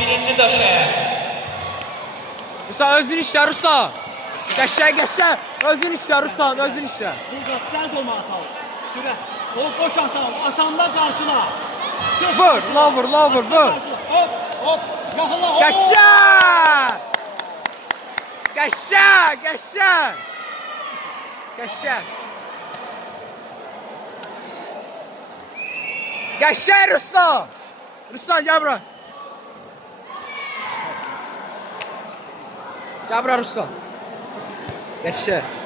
birinci döşəyə. Ruslan özün işlə, Ruslan. Qəşəng. Özün işlə, Ruslan, özün işlə. Burada sən qolma atalım. Sürə. O qoş atalım. Atamda qarşıla. Vur, vur. Hop. Yaxala. Qəşəng. Qəşəng Ruslan. Ruslan gəl bura. Gəl bura Ruslan. Qəşəng.